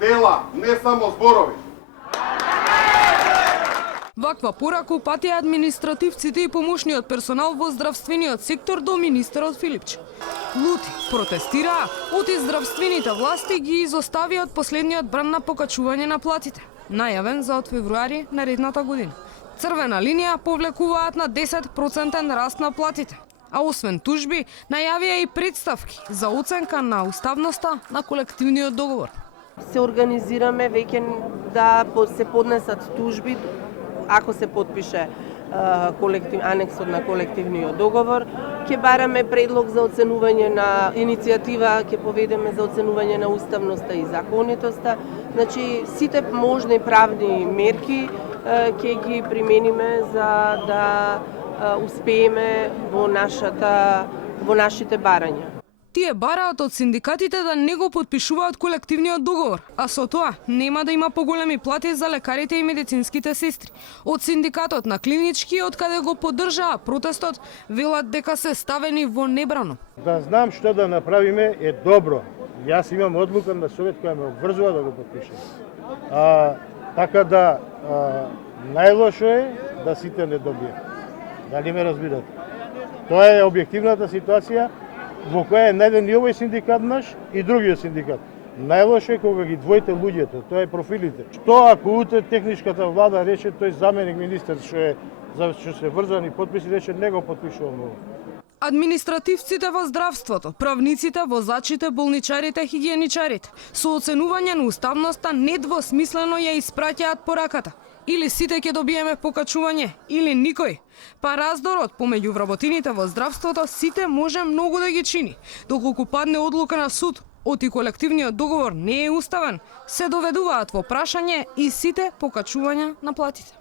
Дела, не само зборови. Ваква порака упатија административците и помошниот персонал во здравствениот сектор до министерот Филипч. Лути протестираа, оти здравствените власти ги изоставија од последниот бран на покачување на платите, најавен за од февруари наредната година. Црвена линија повлекуваат на 10% раст на платите, а освен тужби, најавија и представки за оценка на уставноста на колективниот договор. Се организираме веќе да се поднесат тужби ако се подпише анексот на колективниот договор. Ќе бараме предлог за оценување на иницијатива, ќе поведеме за оценување на уставноста и законитоста. Значи, сите можни правни мерки ќе ги примениме за да успееме во нашите барања. Тие бараат од синдикатите да не го потпишуваат колективниот договор, а со тоа нема да има поголеми плати за лекарите и медицинските сестри. Од синдикатот на клинички, од каде го поддржаа протестот, велат дека се ставени во небрано. Да знам што да направиме е добро. Јас имам одлука на совет која ме обврзува да го потпишам. Така да најлошо е да сите не добијат. Дали ме разбирате? Тоа е објективната ситуација во која е најден и овој синдикат наш и другиот синдикат. Најлошо е кога ги двоите луѓето, тоа е профилите. Што ако утре техничката влада рече тој заменик министер што се врзани потписи рече не го потпишувам ово. Административците во здравството, правниците, возачите, болничарите, хигиеничарите, со оценување на уставноста недвосмислено ја испраќаат пораката. Или сите ќе добиеме покачување, или никој. Па раздорот помеѓу вработените во здравството сите може многу да ги чини. Доколку падне одлука на суд, оти колективниот договор не е уставен, се доведуваат во прашање и сите покачувања на платите.